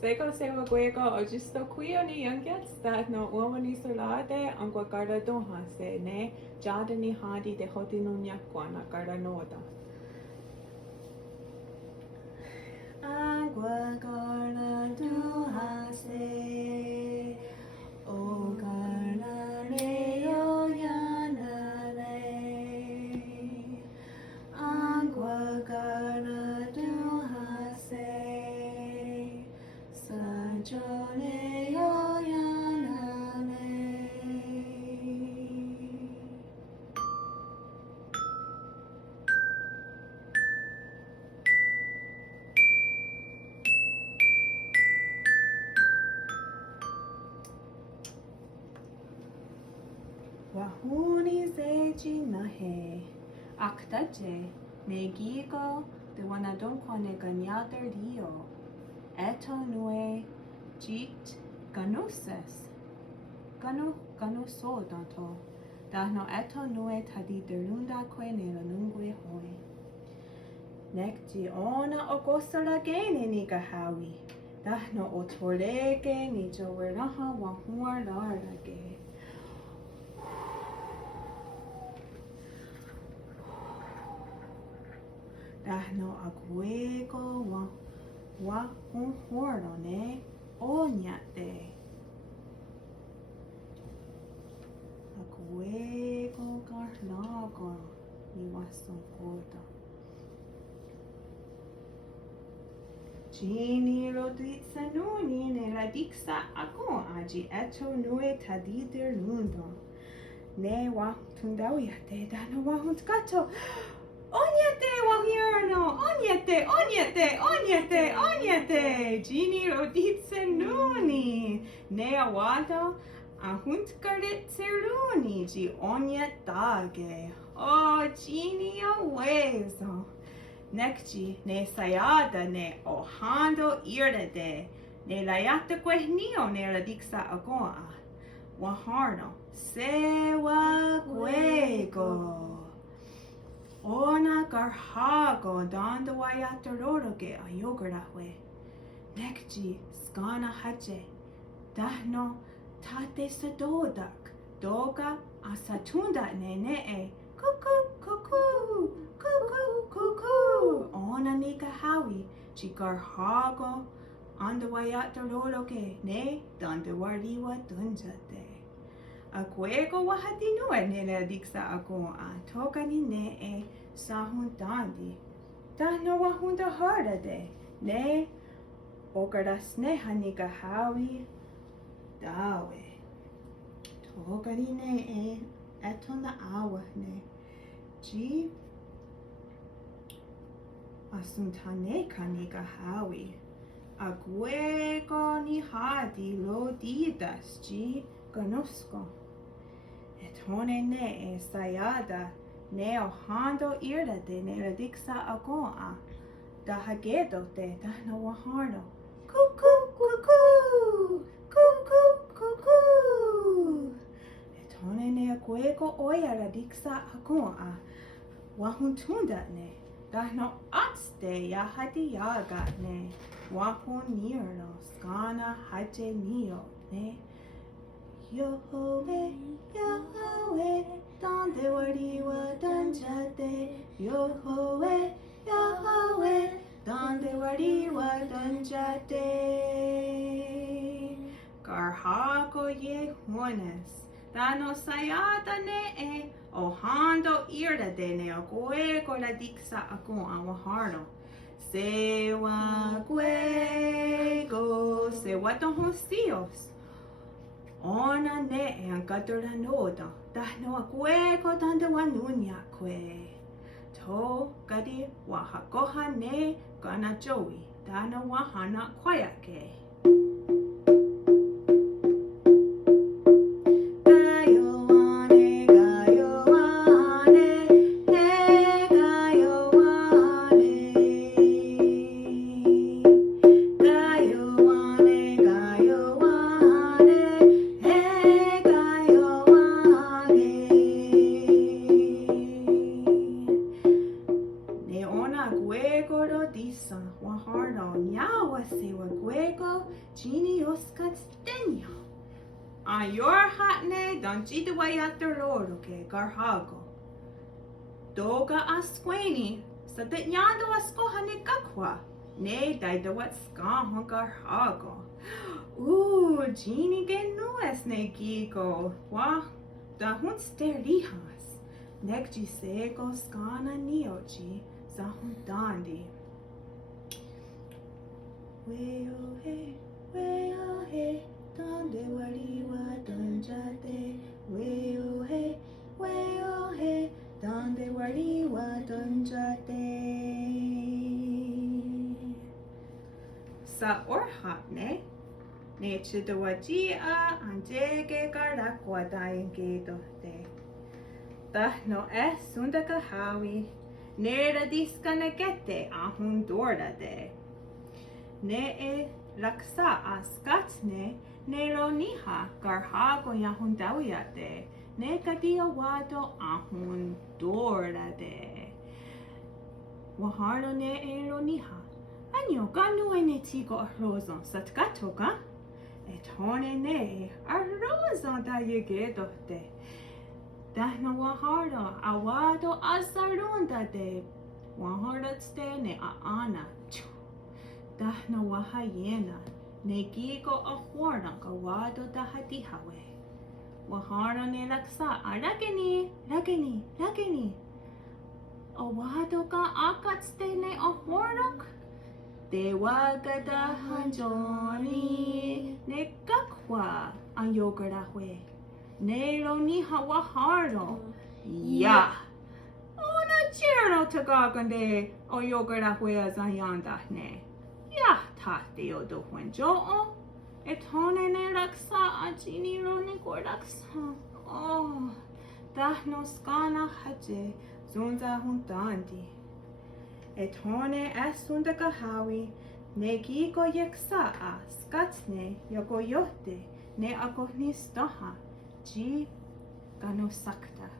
Seiko sewa gwego o justo kuyo ni youngets that no uomini solade ang guagarda doha se ne jada nihá di tehotinonnyáhkwen a garda noda. Agua garda doha se o garda reo yanale agua garda doha se Sajoleo yanale. Wahuni zeji nahe aktaje negigo de wanadonko ne ganyader dio eto nue jit ganuses ganuso danto dahno eto nue tadi derlunda kwe ne lanungwe hoi nekji ona ogosala gene ni gahawi dahno otolege ni joweraha wahuar larage dahno aguego wa honhoro ne onyate aguego garlago ni Wahsontí Gini roditsanuni ne radiksa ako aji eto nue tadidir lundo ne wahtundawiate dano wahuntgato Onyete wahirno, onyete, Gini roditsanuni ne awado ahuntgarit seruni ji onyetage oh Gini awezo Nekji ne sayada ne ohando irade ne layata kwehnio ne radiksa agoa waharno sewa gwego ona garhago danda wayata roroge ayogarawe nekji skana hache dahno tate sadodak doga asatunda ne kuku ona nika hawi chigar hago anda wayata roroge ne danda wariwa dunjate Aguego wahati nue ne la diksa agoa toka ni ne e sahuntandi dahno wahunda hardade ne ogaras ne hanika hawi dawe toka ni ne e etona awa ne ji asuntane kanika hawi aguego ni hadi lo didas ji Ganosko etone ne e sayada ne ohando irade ne radiksa agoa da hagedo te dahno waharno kuku etone ne aguego oya radiksa agoa wahuntunda ne dahno atste yahadi yaga ne wahunirno skana haje nio ne Yahweh, Yahweh, donde wariwa danjate. Yahweh, Yahweh, donde wariwa danjate. Garhago yehunes, dano sayada ne e, ohando irda de ne aguego la diksa agun awaharno. Sewa guego, sewa don hosios. Ona ne e angatora noda, dahno aguego danda wanunnyáhkwen. To gadi wahagoha ne gana joey, dana wahana kwayake. sego genie oskatstenyo. A your hatne don jidawayata loro ke garhago. Doga asqueni sa nyando askoha ne kakwa. Ne daidawat skahon garhago. Genie genues ne gigo. Wa da hun sterlihas. Nekji sego skana nioji sa hun dandi. Weo he, donde wariwa donjate. Weo he, donde wariwa donjate. Sa orhatne, ne chidawajia anjege garakwa daingedo de. Tahno sundaka hawi, nera diskanagete ahun dorda de. Ne laksa askatne nero nihá garhago yahun dawiyate ne kadia wado ahun dorade. Waharo ne ero nihá anyo ganu ne tigo arrozon satkatoga et hone ne arrozon da yegedote. Dahno waharo awado asarunda de waharo stene aana. Dahna wahayena, negigo ahwarna gawado dahatihawe. Wahara ne laksa rageni. Awado ka akatstene ahwarnak. Dewagada hanjoni ne kakwa ayogarawe. Nero niha waharo. Ya. Ona chero tagagande ayogarawe azayandahne. Ya tateo do huenjo etone ne raksa ajini roni goraksa. Oh, dahno skana haje zunza huntandi. Etone asunda kahawi ne gigo yeksa skatne yogoyote ne agohnistoha ji ganosakta.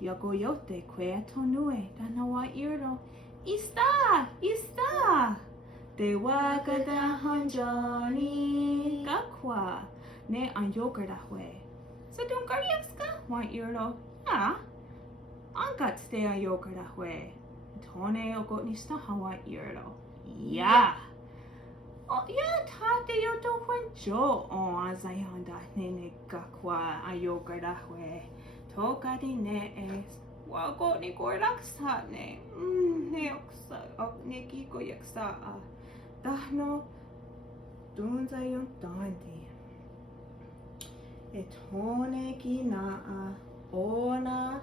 Yogoyote kwe tonue danoa iro. Ista! De wagada hanjoni kakwa ne anyogardahwe. Sa dunkariyakska wa iro. Ya, angat de anyogardahwe. Tone ogotnista hawa iro. Ya. Oh, ya tate yoto huenjo azayanda ne kakwa anyogardahwe. Tokadi ne wago ni goraksa ne kiko yaksa dahno dunza yung dandi etone kina ona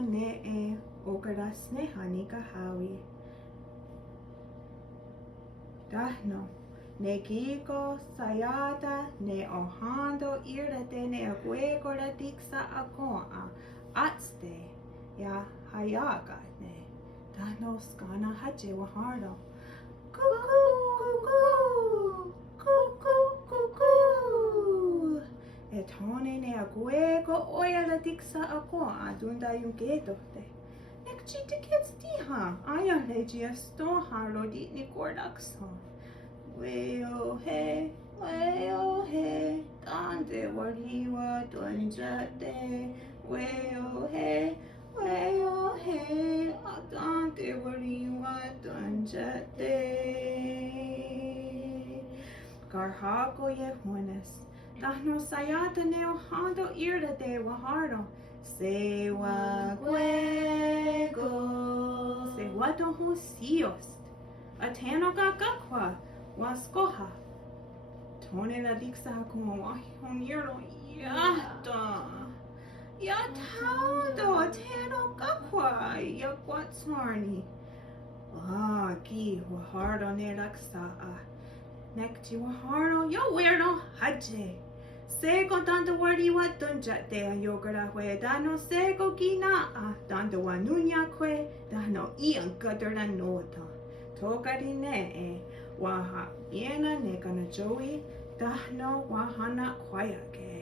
ne okaras ne hanika hawi dahno ne kiko sayata ne ohando irate ne aguegora diksa akoa atste ya hayaga ne dano skana haje waharo cuckoo etone ne aguego oya diksa akoa dunda yung gedote nekchite ketstiha aya legia stoha rodi ni gordakso. Weo he, dande wariwa donjate. Weo he, dande wariwa donjate. Garhago yehunes, dahno sayata neo hando irda de waharo. Sewa guego, sewa dohu sios. Ateno gagakwa. Waskoha. Tone la diksa como wahoniro yata. Yataudo teno kakwa yakwatsmarni. Gi wahardo ne laksa. Nekti wahardo yo weirdo haje. Sego danda wari wa donjate a yogara hue dano sego gina danda wa nunnyáhkwen dano ian gadara nota. Tokari ne waha yena ne kana joey dahno wahana kwayake.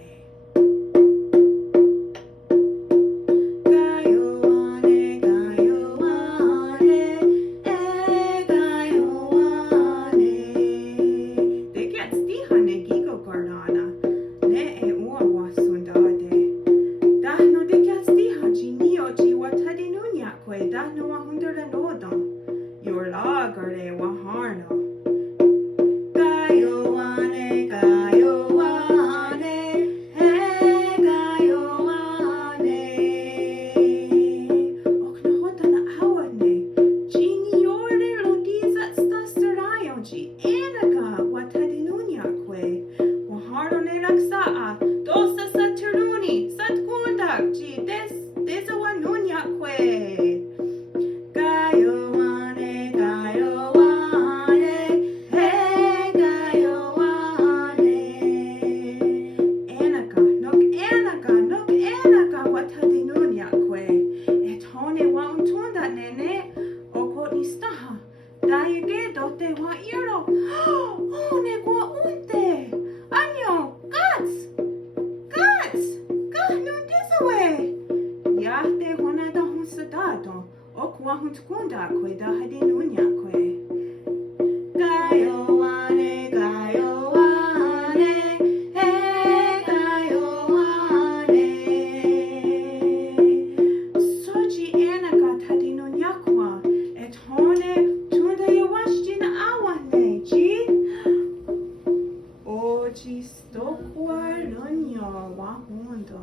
Dayake dote wa iro. Oh, ne gua unte. Anyo, guts. Guts. God, no disawe. Yahte hona da hun sadado. Okwa hun tkunda kwe da Haudenosaunee. Gayo wane, gayo wane. Hey, gayo wane. Soji anaka Haudenosaunee. Et hone tunda yawashti na awane. Ji. Oji stokwa lunyo wahundo.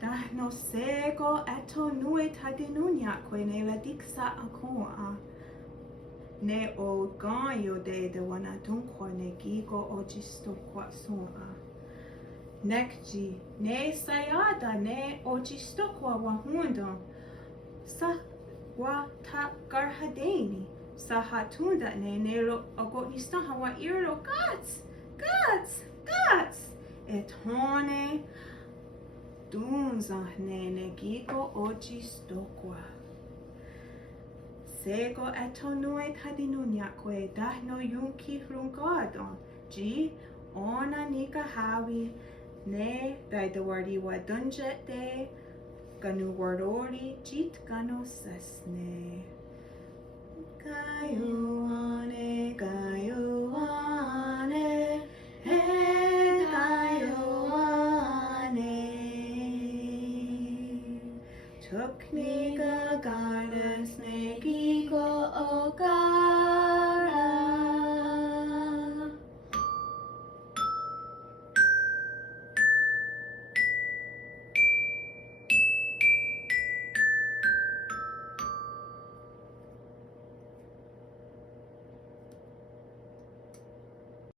Dahno sego eto nue Haudenosaunee ne la diksa akoa. Ne o ganyo de wana dunkwa ne gigo ojisto kwa soa. Nekji ne sayada ne ojisto kwa wahundo. Sa wa ta garhadeni. Sa hatunda ne lo ogotistaha wa iro guts. Et hone Dunza ne gigo ojistokwa. Sego eto nue Haudenosaunee dahno yunki hrungadon. Ji ona nika hawi ne daidawardi wa dunjet de ganu wardori jit gano sesne. Gayo ane gayo.